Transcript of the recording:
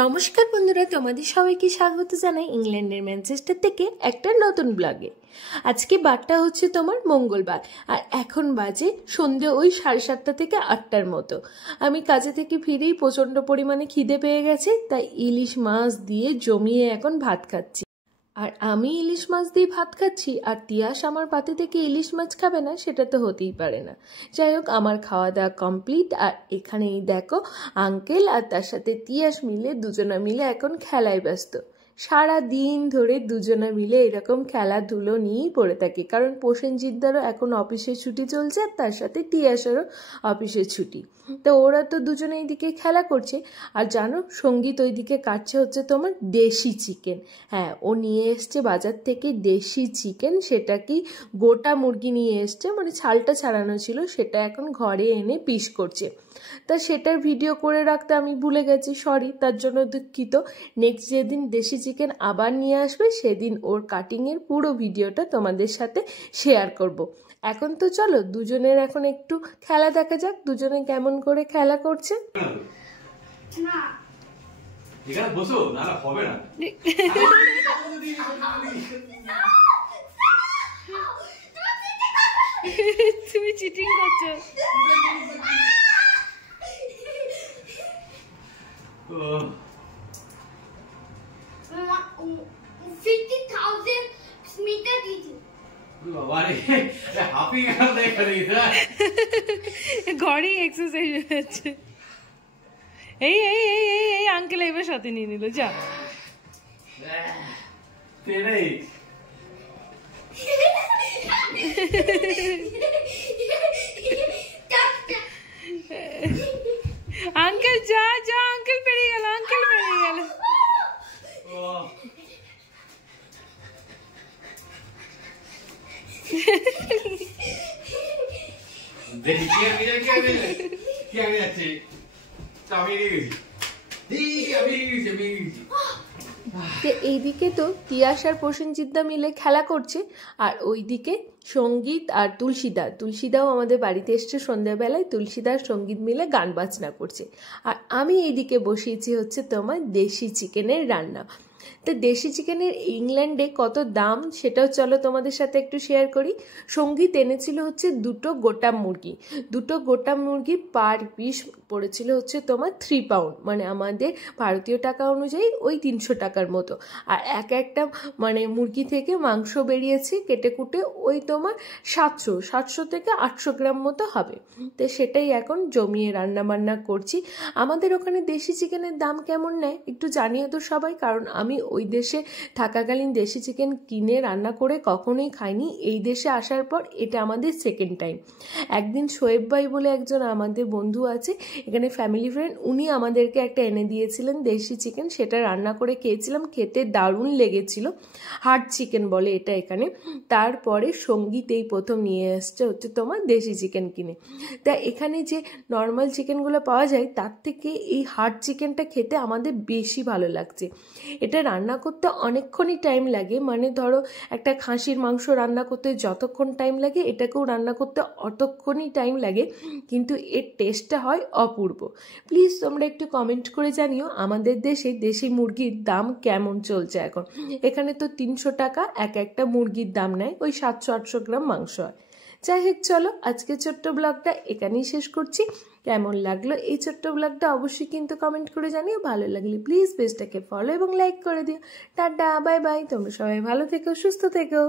নমস্কার বন্ধুরা, তোমাদের সবাইকে স্বাগত জানাই ইংল্যান্ডের ম্যানচেস্টার থেকে একটা নতুন ব্লগে। আজকে বারটা হচ্ছে তোমার মঙ্গলবার, আর এখন বাজে সন্ধ্যে ওই 7:30 থেকে 8টার মতো। আমি কাজে থেকে ফিরেই প্রচণ্ড পরিমাণে খিদে পেয়ে গেছে, তাই ইলিশ মাছ দিয়ে জমিয়ে এখন ভাত খাচ্ছি। আর আমি ইলিশ মাছ দিয়ে ভাত খাচ্ছি আর তিয়াস আমার পাতে থেকে ইলিশ মাছ খাবে না, সেটা তো হতেই পারে না। যাই হোক, আমার খাওয়া দাওয়া কমপ্লিট। আর এখানেই দেখো আঙ্কেল আর তার সাথে তিয়াস মিলে দুজনা মিলে এখন খেলায় ব্যস্ত। সারা দিন ধরে দুজনা মিলে এরকম খেলাধুলো নিয়েই পড়ে থাকে, কারণ প্রসেনজিৎদারও এখন অফিসের ছুটি চলছে আর তার সাথে তিয়াসেরও অফিসের ছুটি। তো ওরা তো দুজনে এইদিকে খেলা করছে। আর জানো, সঙ্গীত ওইদিকে কাটছে হচ্ছে তোমার দেশি চিকেন। হ্যাঁ, ও নিয়ে এসছে বাজার থেকে দেশি চিকেন, সেটা কি গোটা মুরগি নিয়ে এসছে, মানে ছালটা ছাড়ানো ছিল, সেটা এখন ঘরে এনে পিস করছে। তা সেটার ভিডিও করে রাখতে আমি ভুলে গেছি, সরি, তার জন্য দুঃখিত। নেক্সট যেদিন দেশি চিকেন আবার নিয়ে আসবে সেদিন ওর কাটিংয়ের পুরো ভিডিওটা তোমাদের সাথে শেয়ার করব। এখন তো চলো দুজনের এখন একটু খেলা দেখা যাক, দুজনে কেমন করে খেলা করছে। তুমি চিটিং করছো। 50,000 meter did ঘরেই এক্সারসাইজ হচ্ছে। এই এই এই এই এই আঙ্কেল এবার সাথে নিয়ে নিল, যা। আঙ্কেল যা যা, আঙ্কেল পেরিয়ে গেল, আঙ্কেল পেরিয়ে গেল। এইদিকে তো তিয়াস আর প্রসেনজিৎদা মিলে খেলা করছে, আর ওইদিকে সঙ্গীত আর তুলসীদাও আমাদের বাড়িতে এসছে সন্ধ্যাবেলায়। তুলসীদা আর সঙ্গীত মিলে গান বাজনা করছে, আর আমি এইদিকে বসিয়েছি হচ্ছে তোমার দেশি চিকেনের রান্না। তো দেশি চিকেনের ইংল্যান্ডে কত দাম সেটাও চলো তোমাদের সাথে একটু শেয়ার করি। সঙ্গীত এনেছিল হচ্ছে দুটো গোটা মুরগি পার পিস পড়েছিল হচ্ছে তোমার 3 পাউন্ড, মানে আমাদের ভারতীয় টাকা অনুযায়ী ওই 300 টাকার মতো। আর একটা মানে মুরগি থেকে মাংস বেরিয়েছে কেটে কুটে ওই তোমার 700 থেকে 800 গ্রাম মতো হবে। তো সেটাই এখন জমিয়ে রান্না বান্না করছি। আমাদের ওখানে দেশি চিকেনের দাম কেমন নেয় একটু জানিও তো সবাই, কারণ আমি ওই দেশে থাকাকালীন দেশি চিকেন কিনে রান্না করে কখনোই খাইনি। এই দেশে আসার পর এটা আমাদের সেকেন্ড টাইম। একদিন শোয়েব ভাই বলে একজন আমাদের বন্ধু আছে এখানে, ফ্যামিলি ফ্রেন্ড, উনি আমাদেরকে একটা এনে দিয়েছিলেন দেশি চিকেন, সেটা রান্না করে খেয়েছিলাম, খেতে দারুণ লেগেছিল। হার্ড চিকেন বলে এটা এখানে। তারপরে সঙ্গীত এই প্রথম নিয়ে এসছে হচ্ছে তোমার দেশি চিকেন কিনে। তা এখানে যে নর্মাল চিকেনগুলো পাওয়া যায় তার থেকে এই হার্ড চিকেনটা খেতে আমাদের বেশি ভালো লাগছে। এটা রান্না করতে অনেকক্ষণই টাইম লাগে, মানে ধরো একটা খাসির মাংস রান্না করতে যতক্ষণ টাইম লাগে এটাকেও রান্না করতে অতক্ষণই টাইম লাগে, কিন্তু এর টেস্টটা হয় অপূর্ব। প্লিজ তোমরা একটু কমেন্ট করে জানিও আমাদের দেশে দেশি মুরগির দাম কেমন চলছে এখন। এখানে তো 300 টাকা একটা মুরগির দাম নেয়, ওই 700-800 গ্রাম মাংস হয়। যাই হোক, চলো আজকে ছোট্ট ব্লগটা এখানেই শেষ করছি। কেমন লাগলো এই ছোট্ট ব্লগটা অবশ্যই কিন্তু কমেন্ট করে জানিও। ভালো লাগলে প্লিজ পেজটাকে ফলো এবং লাইক করে দিও। টাটা, বাই বাই, তোমরা সবাই ভালো থেকো, সুস্থ থেকো।